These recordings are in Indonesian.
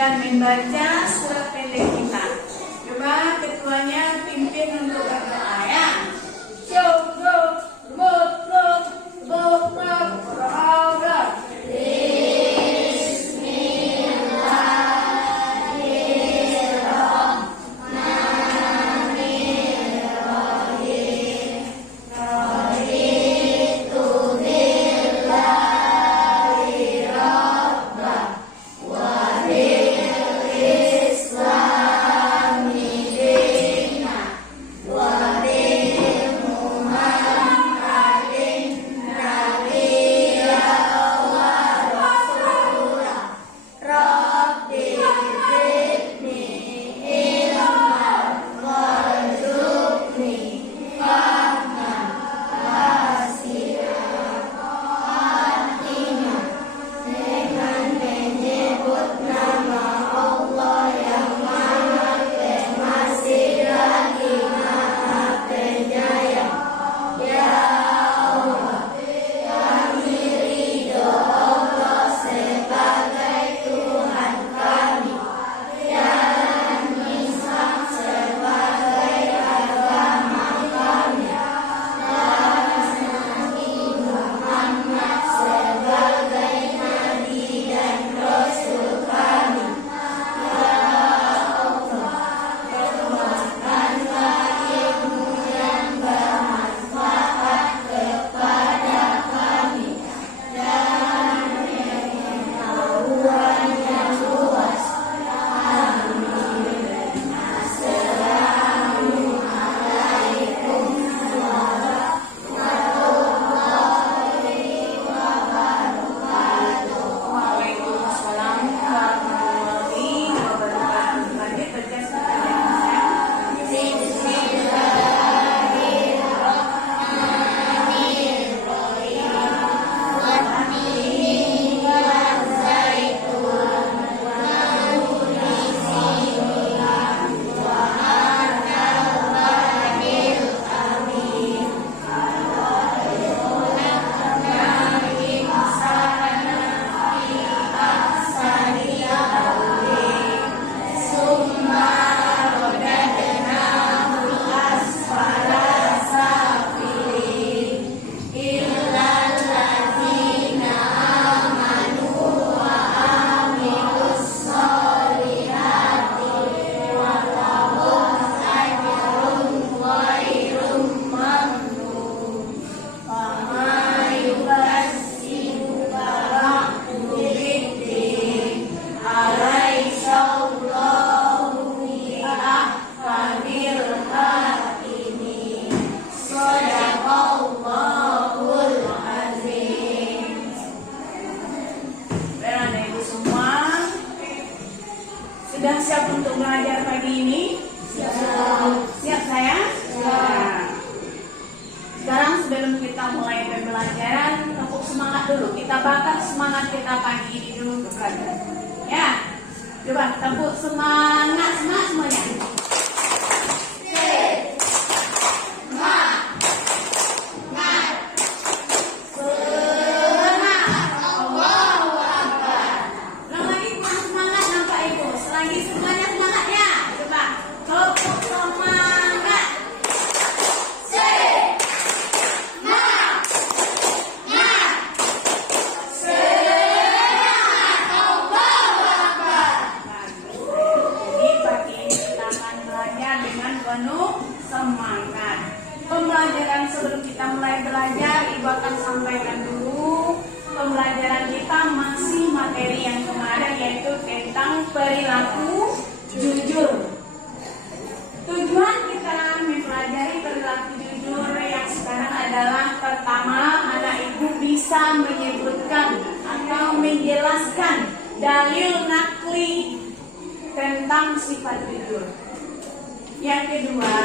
Dan membaca surat pendek kita. Coba ketuanya pimpin untuk berdoa ya. Sudah siap untuk belajar pagi ini? Siap. Siap sayang? Siap. Sekarang sebelum kita mulai pembelajaran, tepuk semangat dulu. Kita bakar semangat kita pagi ini dulu untuk belajar. Ya, coba tepuk semangat semuanya. sebelum kita mulai belajar, Ibu akan sampaikan dulu pembelajaran kita masih materi yang kemarin, yaitu tentang perilaku jujur. Tujuan kita mempelajari perilaku jujur yang sekarang adalah pertama, anak ibu bisa menyebutkan atau menjelaskan dalil nakli tentang sifat jujur. Yang kedua,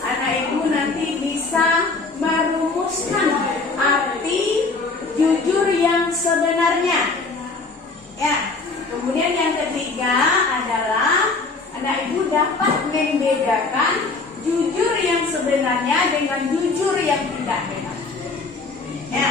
anak ibu nanti bisa merumuskan arti jujur yang sebenarnya. Ya. Kemudian yang ketiga adalah anak ibu dapat membedakan jujur yang sebenarnya dengan jujur yang tidak benar. Ya.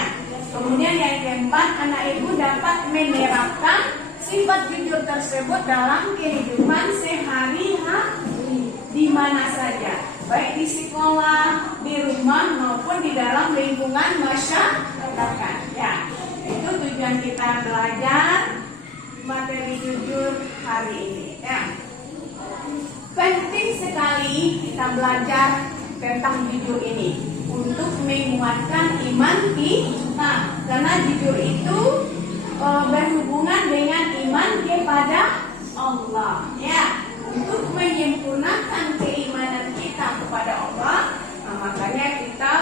Kemudian yang keempat, anak ibu dapat menerapkan sifat jujur tersebut dalam kehidupan sehari-hari di mana saja, baik di sekolah, di rumah maupun di dalam lingkungan masyarakat. Ya, itu tujuan kita belajar materi jujur hari ini. Ya. Penting sekali kita belajar tentang jujur ini untuk menguatkan iman kita, karena jujur itu berhubungan dengan iman kepada Allah. Ya, untuk menyempurnakan keimanan kita kepada Allah, makanya kita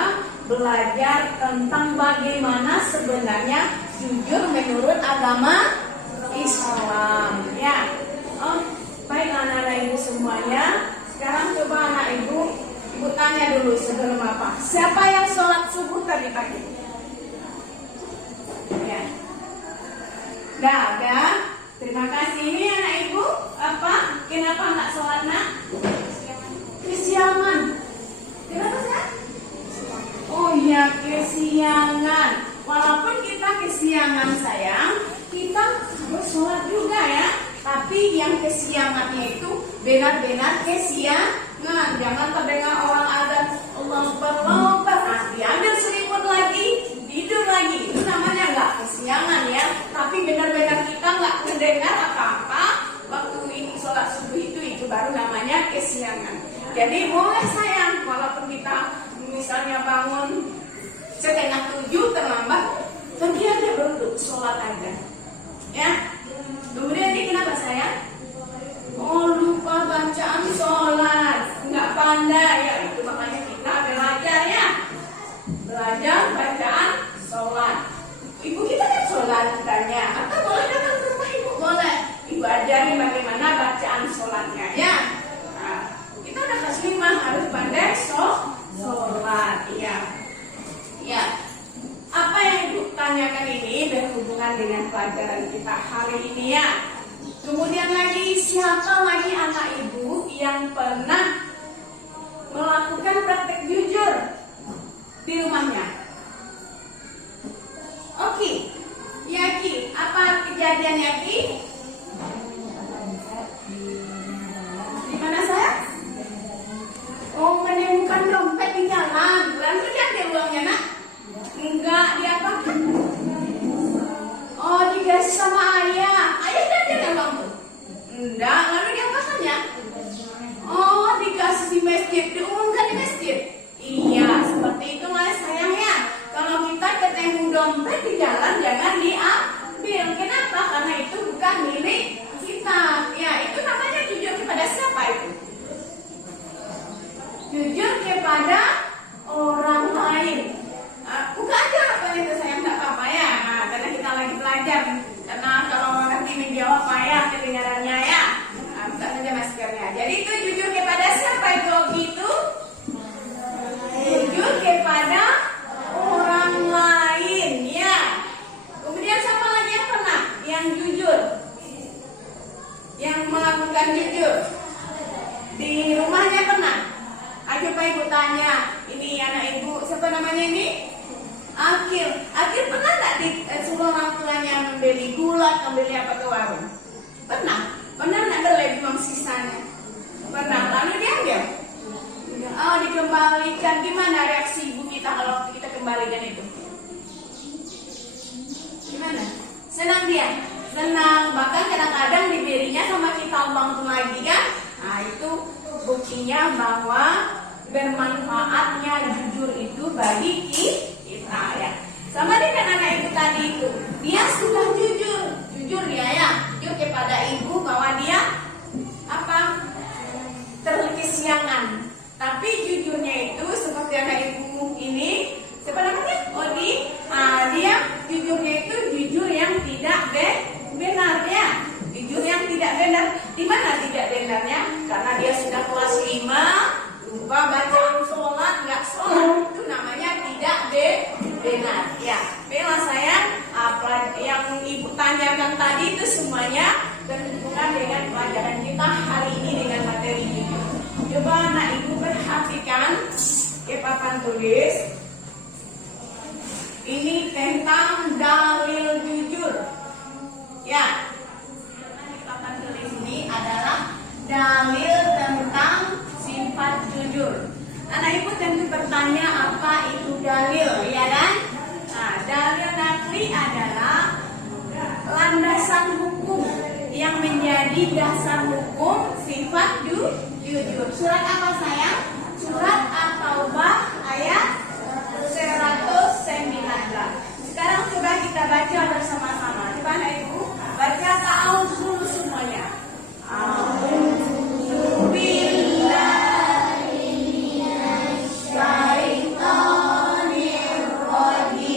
belajar tentang bagaimana sebenarnya jujur menurut agama Islam. Ya, baik anak-anak ibu semuanya. Sekarang coba anak ibu tanya dulu sebelum apa. Siapa yang sholat subuh tadi pagi? Ya. Nggak ada. Terima kasih. Ini anak ibu apa? Kenapa nggak sholat nak? Kesiangan. Kenapa sih? Oh iya, kesiangan. Walaupun kita kesiangan sayang, kita harus sholat juga ya. Tapi yang kesiangannya itu benar-benar kesiangan. Jangan terdengar orang ada Allahu Akbar, diambil selimut lagi, tidur lagi. Itu namanya nggak kesiangan ya. Tapi benar-benar kita nggak mendengar apa-apa waktu ini sholat subuh itu baru namanya kesiangan. Jadi boleh sayang, walaupun kita misalnya bangun setengah 7 terlambat, pergi aja duduk sholat aja. Ya. Kemudian ini kenapa sayang? Oh, lupa bacaan sholat, nggak pandai ya. Itu makanya kita belajar ya, belajar bacaan sholat. Ibu kita kan sholat katanya, atau boleh datang ke rumah ibu, boleh ibu ajari bagaimana bacaan sholatnya ya. Nah, kita udah kasih harus pandai sholat ya. Ya. Apa yang ibu tanyakan ini berhubungan dengan pelajaran kita hari ini ya. Kemudian lagi, siapa lagi anak ibu yang pernah melakukan praktek jujur di rumahnya? Oke, ya Ki, apa kejadiannya Ki? Di mana saya? Oh, menemukan dompet di jalan. Lalu dia uangnya nak? Enggak, diapakan? Oh, dikasih sama ayah. Ayah dia uang tuh? Enggak, lalu diapakannya? Oh, dikasih di masjid, diumumkan di masjid. Iya, seperti itu lah sayang ya. Kalau kita ketemu dompet di jalan, jangan diambil. Kenapa? Karena itu bukan milik kita. Ya, itu namanya jujur kepada siapa itu? Jujur kepada orang lain. Buka aja apa itu sayang, nggak apa-apa ya. Nah, karena kita lagi belajar. Karena kalau nanti menjawab payah kedengarannya ya. Buka saja maskernya. Jadi itu jujur kepada siapa itu gitu? Jujur kepada orang lain ya. Kemudian siapa lagi yang pernah? Yang jujur, yang melakukan jujur di rumahnya pernah? Ayo Pak Ibu tanya. Ini anak ibu, siapa namanya ini? Akil pernah nggak disuruh orang tuanya membeli gula, membeli apa ke warung? Pernah nggak beli uang sisanya? Pernah. Lalu diambil? Oh, dikembalikan. Gimana reaksi ibu kita kalau kita kembalikan itu? Gimana? Senang dia? Senang. Bahkan kadang-kadang diberinya sama kita uang lagi kan? Nah, itu buktinya bahwa bermanfaatnya jujur itu bagi kita ya. Sama dengan anak ibu tadi itu, dia sudah jujur dia ya, jujur kepada ibu bahwa dia terkesiangan. Tapi jujurnya itu seperti anak ibu ini, siapa namanya? Odi. Dia jujurnya itu jujur yang tidak benar ya. Jujur yang tidak benar. Di mana tidak benarnya? Karena dia sudah kelas 5, lupa bacaan sholat, nggak sholat. Itu namanya tidak benar ya. Bella sayang, apa yang ibu tanyakan tadi itu semuanya berhubungan dengan pelajaran kita hari ini dengan materi jujur. Coba anak ibu perhatikan ke papan tulis. Ini tentang dalil jujur. Ya. Di papan tulis ini adalah dalil tentang sifat jujur. Anak ibu tentu bertanya apa itu dalil, ya kan? Nah, dalil nakli adalah landasan hukum yang menjadi dasar hukum sifat jujur. Surat apa sayang? Surat At-Taubah ayat 119. Sekarang coba kita baca bersama-sama. Coba anak ibu baca ta'awudz dulu semuanya. A'udzu billahi minasyaitonir rajim.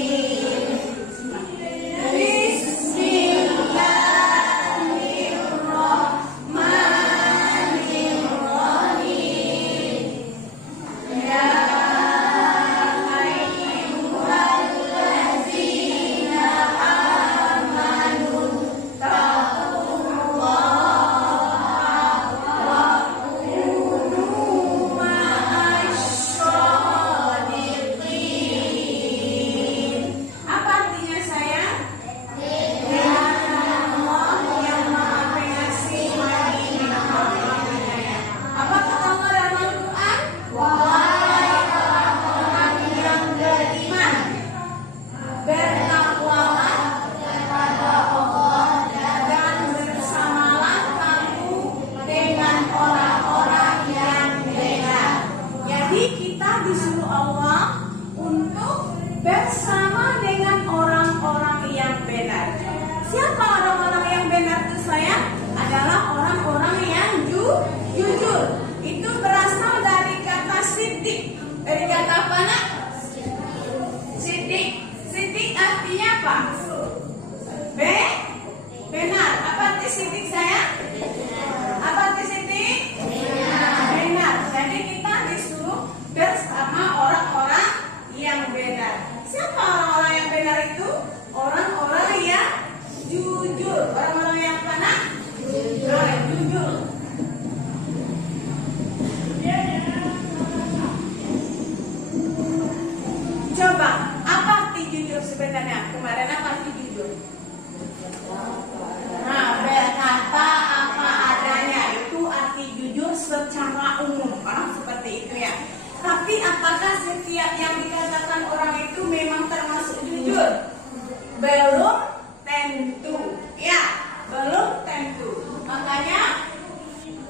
Belum tentu, ya, belum tentu. Makanya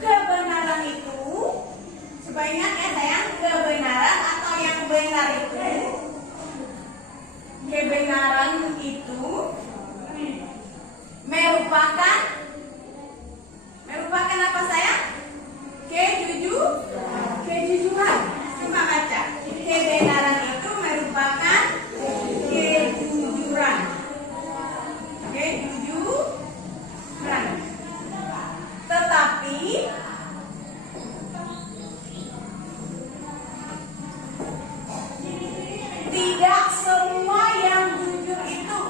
kebenaran itu, supaya ingat ya sayang, kebenaran atau yang benar itu, kebenaran itu merupakan apa sayang? Kejujuran. Coba baca. Kebenaran itu merupakan kejujuran. Tetapi tidak semua yang jujur itu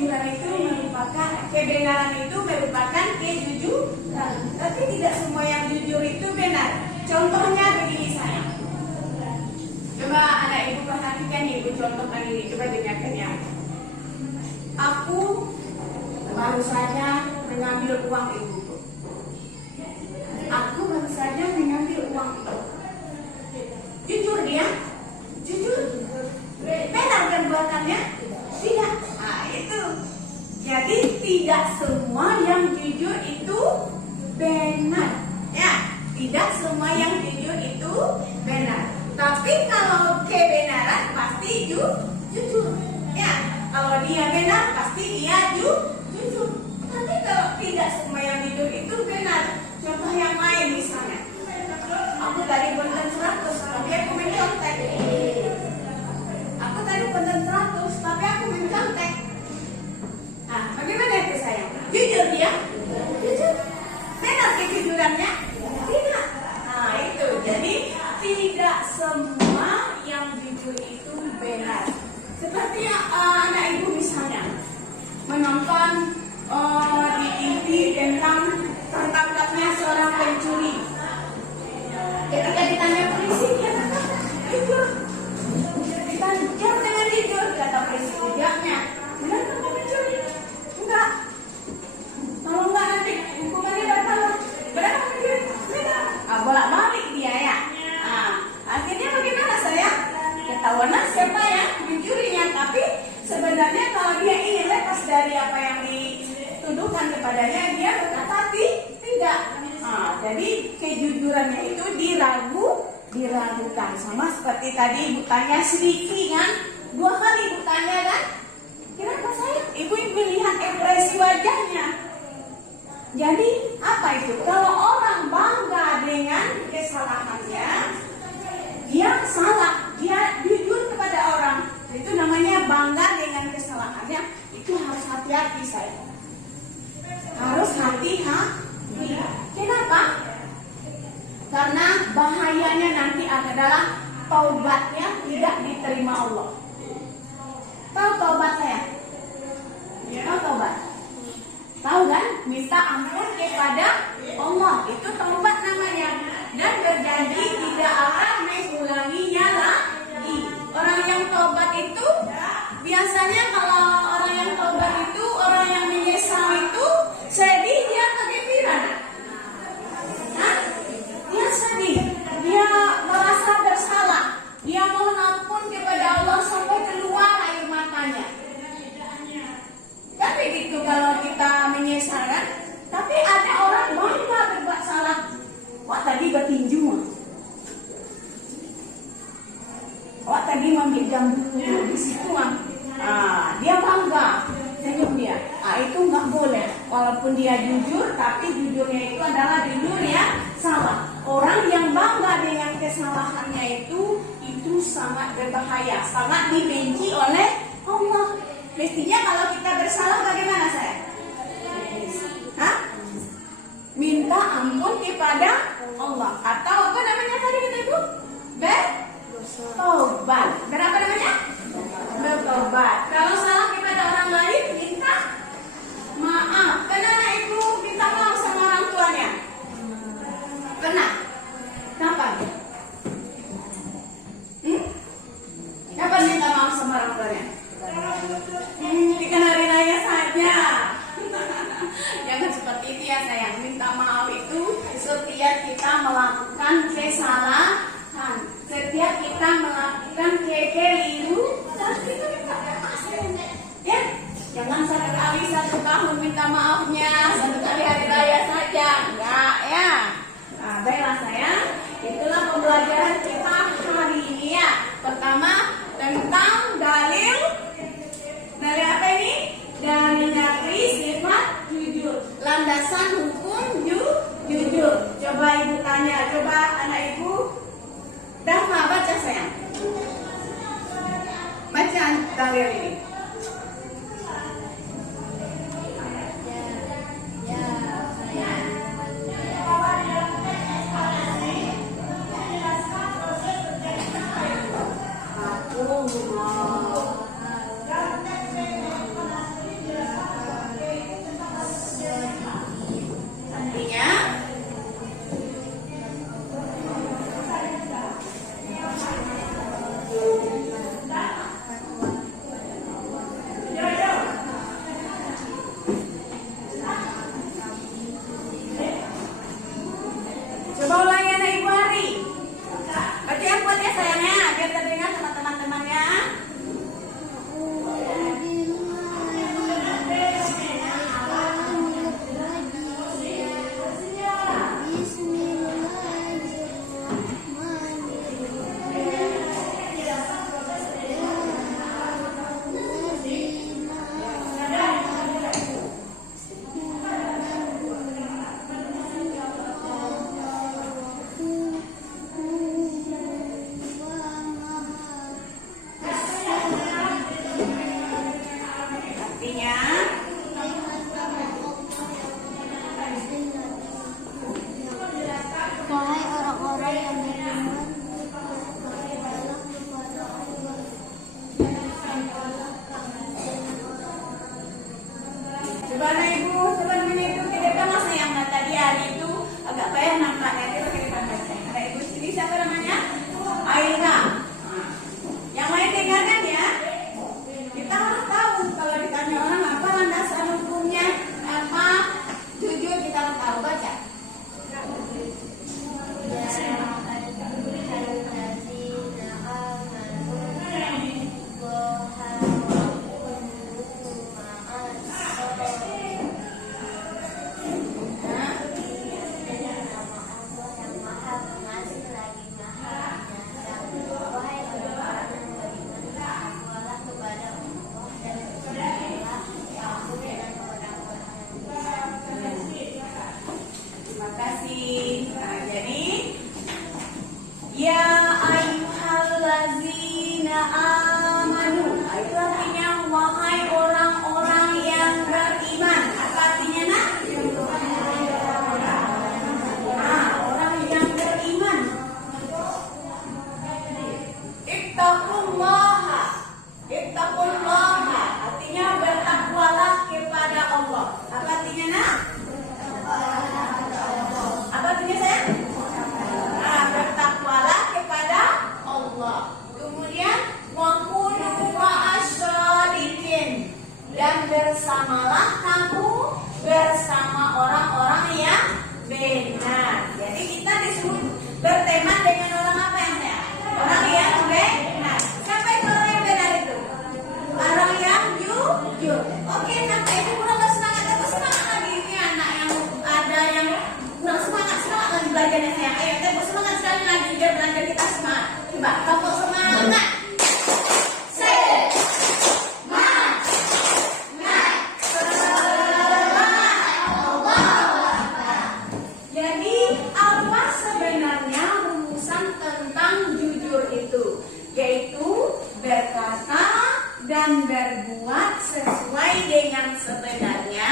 kejujuran itu merupakan kebenaran itu merupakan kejujuran. Tapi tidak semua yang jujur itu benar. Contohnya begini sayang. Coba anak ibu perhatikan ibu contohkan ini. Coba dengarkan ya. Aku baru saja mengambil uang ibuku. Aku baru saja mengambil uang itu. Jujur dia? Jujur? Benar perbuatannya? Tidak. Nah itu. Jadi tidak semua yang jujur itu benar. Ya, tidak semua yang jujur itu benar. Tapi kalau kebenaran pasti jujur. Ya, kalau dia benar pasti dia jujur. Tapi kalau tidak semua yang jujur itu benar. Contoh yang lain misalnya. Aku tadi punten 100, tapi aku mencontek. Aku tadi punten 100, tapi aku mencontek. Nah, bagaimana itu sayang? Jujur dia? Jujur. Benar kejujurannya? Tidak. Nah, itu. Jadi tidak semua yang jujur itu benar. Seperti anak ibu misalnya menonton di TV tentang tertangkapnya seorang pencuri. Ketika ditanya polisi, dia kata jujur. Ditanya dengan jujur, kata polisi tidaknya. Benar kamu mencuri? Enggak. Kalau enggak nanti hukumannya bertambah. Benar kamu mencuri? Benar. Bolak-balik dia ya. Akhirnya bagaimana saya? Ketahuan siapa yang mencurinya. Tapi sebenarnya kalau dia ingin lepas dari apa yang dituduhkan kepadanya, dia berkata tidak. Jadi kejujurannya itu diragukan. Sama seperti tadi ibu tanya sedikit kan, 2 kali ibu tanya kan, kenapa saya? Ibu melihat ekspresi wajahnya. Jadi apa itu? Kalau orang bangga dengan kesalahannya, dia salah, dia jujur kepada orang, itu namanya bangga dengan kesalahannya. Itu harus hati-hati saya. Harus hati-hati. Kenapa? Karena bahayanya nanti adalah taubatnya tidak diterima Allah. Tahu taubat saya? Tahu taubat? Tahu kan? Minta ampun kepada Allah. Itu taubat namanya. Dan berjanji tidak akan mengulanginya lagi. Orang yang taubat itu biasanya kalau orang yang taubat itu orang yang menyesal itu sedih, dia kegembiraan. Dia sedih, dia merasa bersalah, dia mohon ampun kepada Allah sampai keluar air matanya. Kan begitu kalau kita menyesal kan? Tapi ada orang bangga berbuat salah. Wah tadi bertinju, wah tadi ambil jambu di situ dia bangga, senyum dia. Itu nggak boleh. Walaupun dia jujur, tapi jujurnya itu adalah jujur yang salah. Orang yang bangga dengan kesalahannya itu sangat berbahaya, sangat dibenci oleh Allah. Mestinya kalau kita bersalah bagaimana saya? Minta ampun kepada Allah. Atau apa namanya tadi kata ibu? Bertobat. Berapa namanya? Bertobat. Kalau salah kepada orang lain, minta maaf. Pernah ibu minta maaf sama orang tuanya? Pernah? Kapan? Kapan minta maaf sama orang tuanya? Ikan hari raya saja. Jangan seperti itu ya sayang. Minta maaf itu setiap kita melakukan kesalahan, setiap kita melakukan kekeliruan, kita minta maaf. Ya, jangan satu tahun minta maafnya, 1 kali hari raya saja. Enggak ya. Nah, baiklah sayang. Itulah pembelajaran kita hari ini ya. Pertama tentang dalil apa ini? Dalil sifat jujur. Landasan hukum jujur. Coba ibu tanya, coba anak ibu. Daftar baca sayang. Baca dalil ini. dan berbuat sesuai dengan sebenarnya,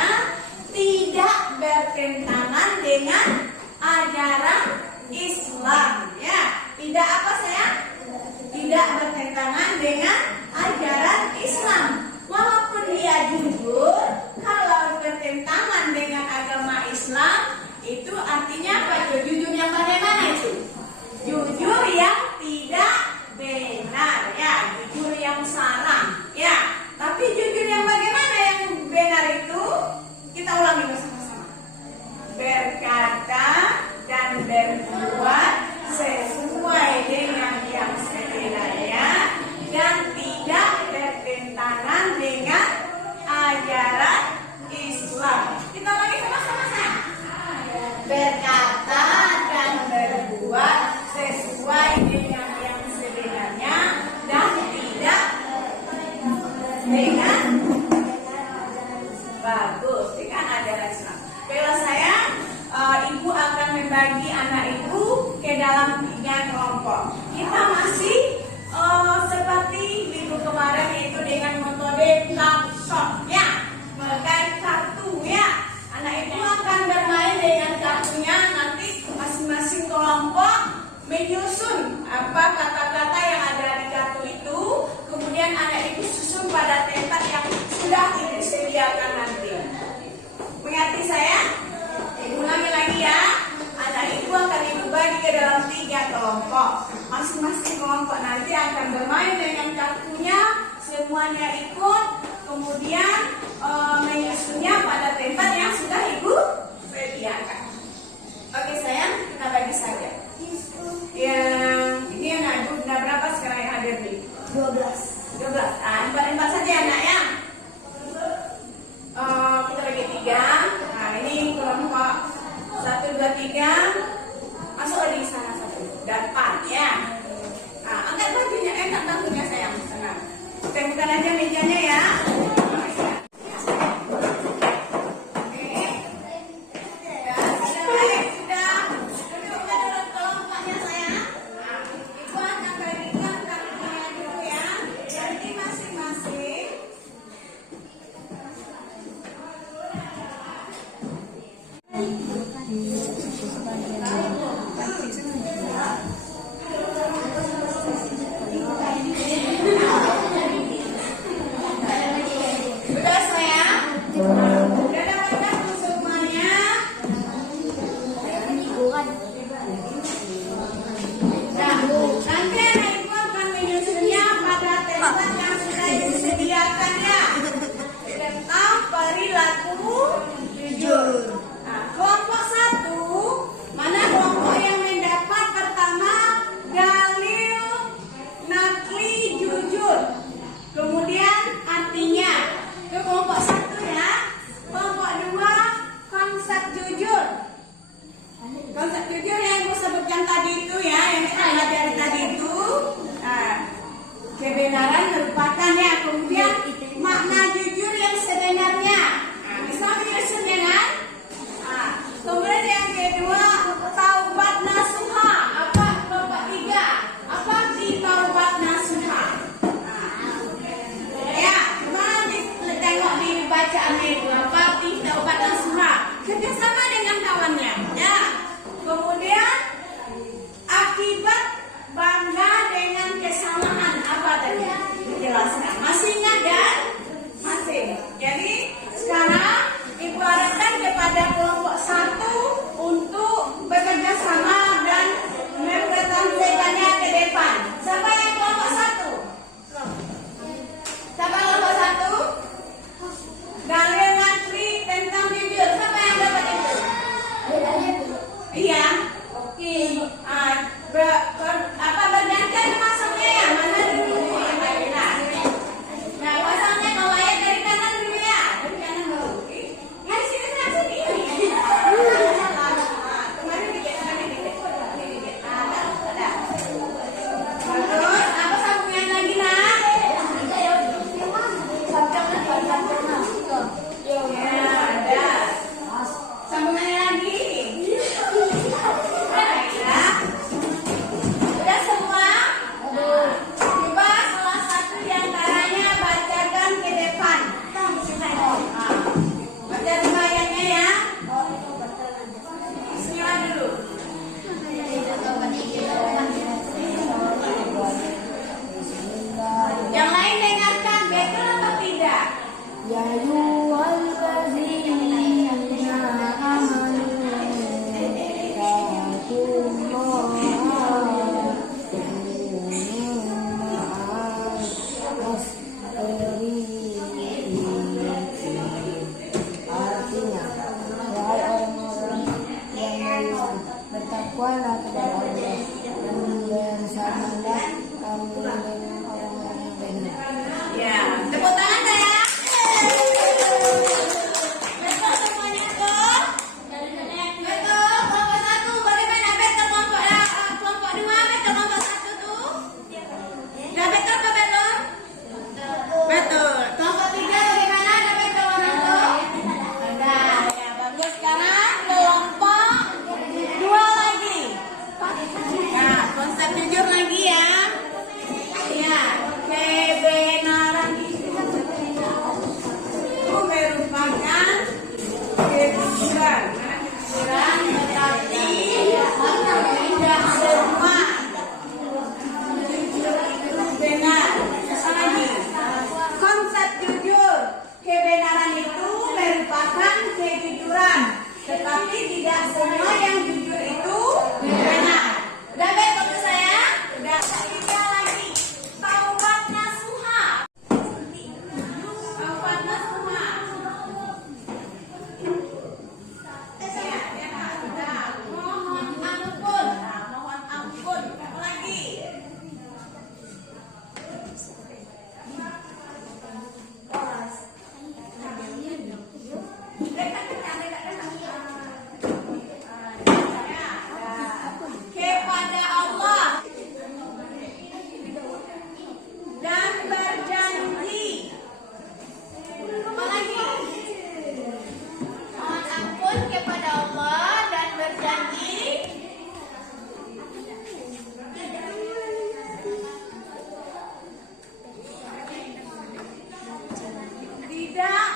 tidak bertentangan dengan ajaran Islam. Ya, tidak apa sayang? Tidak bertentangan dengan ajaran Islam. Walaupun dia jujur, kalau bertentangan dengan agama Islam, itu artinya apa? Jujur yang bagaimana itu? Jujur yang tidak benar, ya, jujur yang salah, ya. Tapi jujur yang bagaimana yang benar itu? Kita ulangi bersama-sama. Berkata dan berbuat sesuai dengan yang sebenarnya dan tidak bertentangan dengan ajaran Islam. Kita lagi sama-sama sayang. Berkata dan berbuat sesuai dengan yang sebenarnya dan tidak dengan bagus dengan ajaran Islam. Bila saya ibu akan membagi anak ibu ke dalam 3 kelompok. Kita masih seperti minggu kemarin, yaitu dengan metode cardshot, ya, mengait kartu, ya. Anak ibu akan bermain dengan kartunya, nanti masing-masing kelompok menyusun apa kata-kata yang ada di kartu itu, kemudian anak ibu susun pada tempat yang sudah disediakan nanti. Mengerti saya? Ulangi lagi ya. Anak ibu akan ibu bagi ke dalam 3 kelompok. Masing-masing kelompok nanti akan bermain dengan kartunya, semuanya ikut, kemudian menyusunnya pada tempat yang sudah ibu sediakan. Oke sayang, kita bagi saja. Yang ini anak ibu sudah berapa sekarang yang hadir nih? 12. Empat saja anak ya. Kita bagi 3. Nah ini kelompok 1, 2, 3. Masuk di sana 1 dan 4 ya. Nah, angkat bajunya, angkat bangkunya sayang. Senang. Temukan aja mejanya ya. Kebenaran merupakan ya, kemudian makna jujur yang sebenarnya. Nah, bisa menyusun dengan kemudian yang kedua, taubat nasuha. Apa kelompok 3? Apa arti taubat nasuha? Ya, mari tengok di bacaannya itu. Apa arti taubat nasuha? Kerjasama dengan kawannya. Ya, kemudian akibat bangga dengan kesalahan. Apa tadi? Dijelaskan. Masih ingat kan? Masih. Jadi sekarang ibu arahkan kepada kelompok 1 untuk bekerja sama dan mempresentasikannya ke depan. Siapa yang kelompok 1? Siapa kelompok 1? Dalil Ya ayyuhallazina amanu artinya, wahai orang-orang yang bertakwalah kepada Allah dan bersamalah kamu dengan orang-orang yang benar. Ya, tepuk tangan saya. Betul semuanya tuh. Betul. Kelompok 1 bagaimana? Betul kelompok 2 betul kelompok 1 tuh. Dah betul ke belum? Betul. Kelompok 3 bagaimana? Dah betul orang tuh? Udah. Ya, bagus. Sekarang kelompok 2 lagi. Nah, konsep jujur lagi ya. Ya, kebenaran itu merupakan kejujuran. Kejujuran tetapi tidak semua jujur itu benar. Lagi, konsep jujur, kebenaran itu merupakan kejujuran, tetapi tidak semua yang jujur itu benar. Udah betul ke saya? Udah. Tiga lagi. Taubat nasuha. Taubat nasuha. Ya, sudah. Mohon ampun. Mohon ampun. Apa lagi? Kepada Allah dan berjanji. Apa lagi? Mohon ampun kepada Allah dan berjanji. Tidak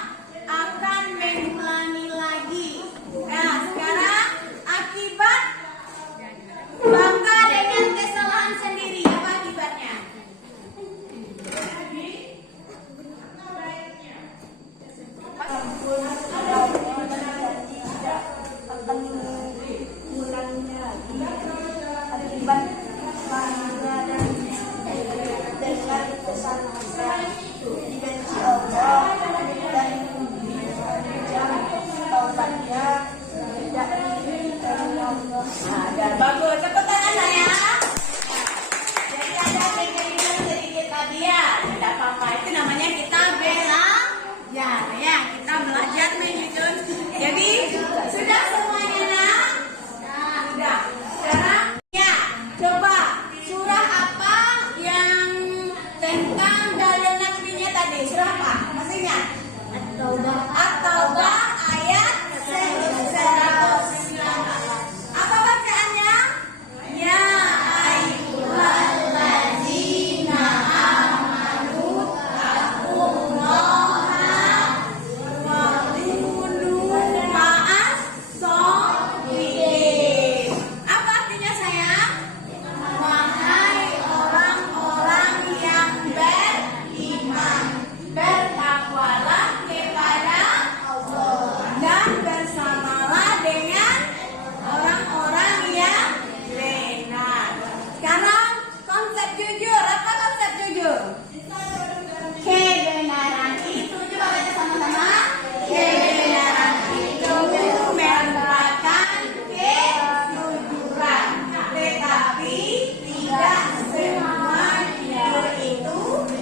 akan mengulangi lagi. Nah, sekarang akibat bangga dengan kesalahan sendiri. Apa akibatnya? Akibat bangga dan dengan kesalahan dibenci Allah dan taubatnya tidak diterima Allah. Ada bagus. Tepuk tangan saya. Jadi ada keinginan sedikit tadi ya. Tidak apa-apa. Itu namanya kita bela. Ya, kita belajar menjujur. Jadi sudah semuanya nak? Sudah. Sekarang ya, coba surah apa yang tentang dalil nabinya tadi? Surah apa? Masih ingat? At-Taubah ayat 119. Apa bacaannya? Ya ayyuhallazina amanu taqullaha wa kunu ma'as sholihin. Apa artinya sayang? Wahai orang-orang yang beriman, bertakwalah kepada Allah dan bersamalah dengan orang-orang yang benar. Sekarang konsep jujur. Apa konsep jujur? Kebenaran itu, coba baca sama-sama. Kebenaran itu merupakan kejujuran, tetapi tidak semua jujur itu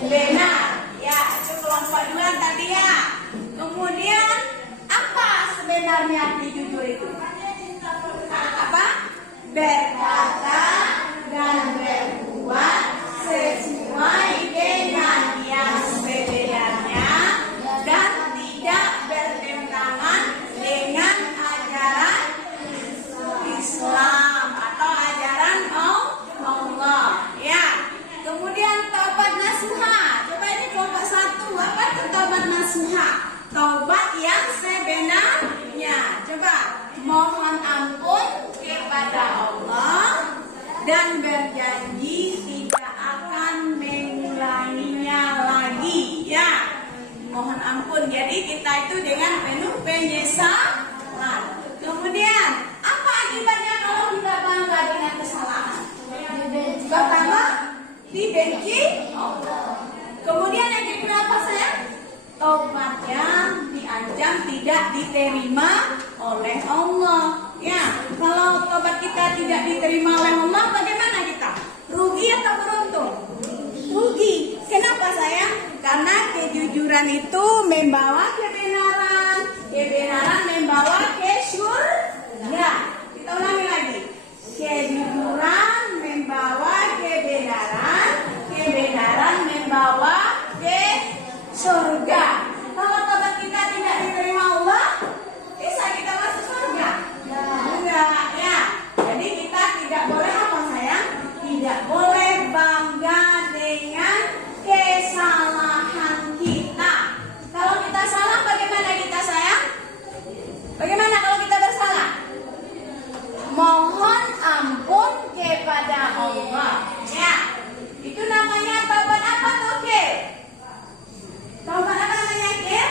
benar. Ya, itu kelompok 2 tadi ya. Kemudian apa sebenarnya arti jujur itu? Apa? Berkata dan berbuat sesuai dengan yang sebenarnya dan tidak bertentangan dengan ajaran Islam atau ajaran Allah. Ya. Kemudian taubat nasuha. Coba ini kelompok 1. Apa itu taubat nasuha? Taubat yang sebenarnya. Coba mohon ampun kepada Allah dan berjanji tidak akan mengulanginya lagi. Ya. Mohon ampun ampun. Jadi kita itu dengan penuh penyesalan. Kemudian apa akibatnya kalau kita bangga dengan kesalahan? Pertama, dibenci Allah. Kemudian yang kedua apa sayang? Taubatnya diancam tidak diterima oleh Allah. Ya, kalau taubat kita tidak diterima oleh Allah, bagaimana kita? Rugi atau beruntung? Rugi. Kenapa sayang? Karena kejujuran itu membawa kebenaran. Kebenaran membawa ke surga. Kita ulangi lagi. Kejujuran membawa kebenaran. Kebenaran membawa ke surga. Kalau taubat kita tidak diterima Allah, bisa kita masuk surga? Enggak, ya. Jadi kita tidak boleh apa sayang? Tidak boleh bangga dengan kesalahan kita. Kalau kita salah, bagaimana kita sayang? Bagaimana kalau kita bersalah? Mohon ampun kepada Allah. Ya, itu namanya taubat apa tuh? Oke. Taubat apa namanya? Oke.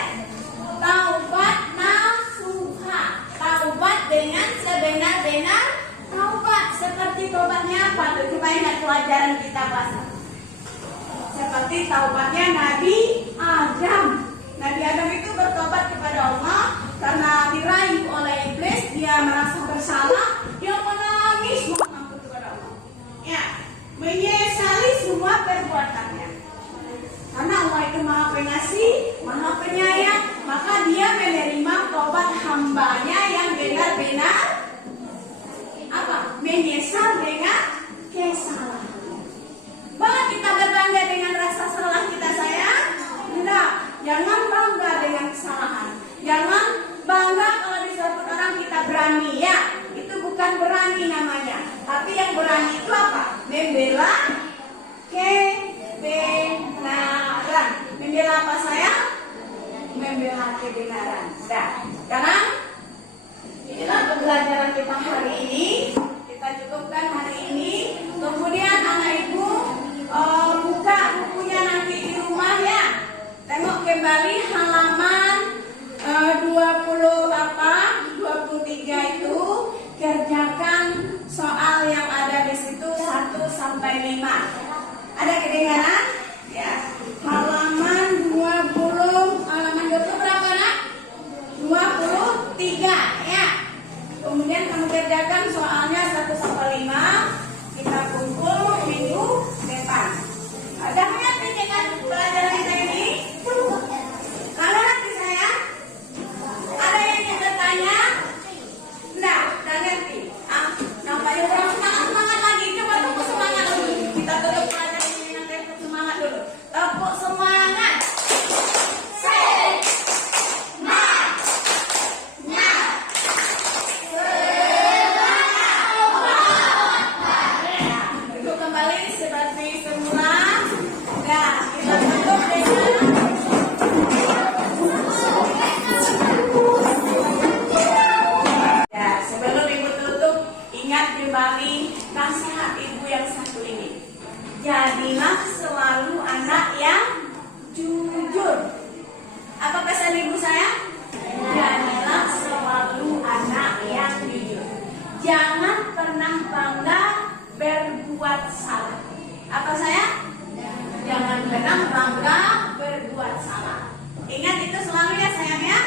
Taubat nasuha. Taubat dengan sebenar-benar taubat. Seperti taubatnya apa tuh? Coba ingat pelajaran kita bahasa. Seperti taubatnya Nabi Adam. Nabi Adam itu bertobat kepada Allah karena dirayu oleh iblis. Dia merasa bersalah. Dia menangis mohon ampun kepada Allah. Ya, menyesali semua perbuatannya. Karena Allah itu Maha Pengasih, Maha Penyayang, maka Dia menerima taubat hambanya yang benar-benar apa? Menyesal dengan kesalahan. Boleh kita berbangga dengan rasa salah kita sayang? Tidak. Jangan bangga dengan kesalahan. Jangan bangga kalau disebut orang kita berani, ya. Itu bukan berani namanya. Tapi yang berani itu apa? Membela kebenaran. Membela apa sayang? Membela kebenaran. Nah, sekarang inilah pembelajaran kita hari ini. Kita cukupkan hari ini. Kemudian anak ibu buka bukunya nanti di rumah ya. Tengok kembali halaman 23 itu. Kerjakan soal yang ada di situ 1 sampai 5. Ada kedengaran? Ya. Halaman 20 berapa nak? 23 ya. Kemudian kamu kerjakan soalnya 1 sampai 5. Kita kumpul minggu depan. Ada ngerti dengan pelajaran kita ini? Kalau nanti saya ada yang ingin bertanya? Enggak ngerti. Nampaknya kurang semangat lagi. Coba tepuk semangat dulu. Kita tutup pelajaran ini dengan tepuk semangat dulu. Tepuk semangat. Duduk kembali seperti semula. Nah, kita tutup dengan ya, sebelum ibu tutup, ingat kembali nasihat ibu yang satu ini. Jadilah selalu anak yang jujur. Apa pesan ibu saya? Jadilah selalu anak yang jujur. Jangan pernah bangga berbuat salah. Apa saya? Jangan pernah bangga berbuat salah. Ingat itu selalu ya sayang ya.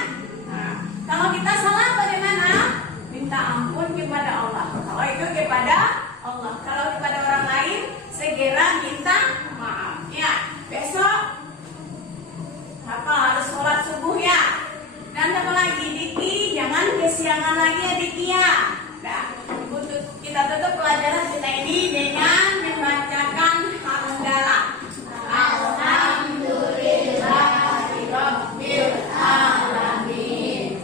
Nah, kalau kita salah bagaimana? Minta ampun kepada Allah. Kalau itu kepada Allah. Kalau kepada orang lain, segera minta maaf. Ya, besok harus sholat subuh ya. Dan apa lagi Diki? Jangan kesiangan lagi ya Diki ya. Nah, kita tutup pelajaran kita ini dengan membacakan hamdalah. Alhamdulillahirabbil alamin.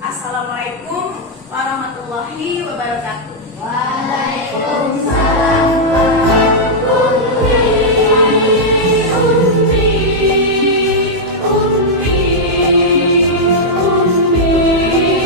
Assalamualaikum warahmatullahi wabarakatuh.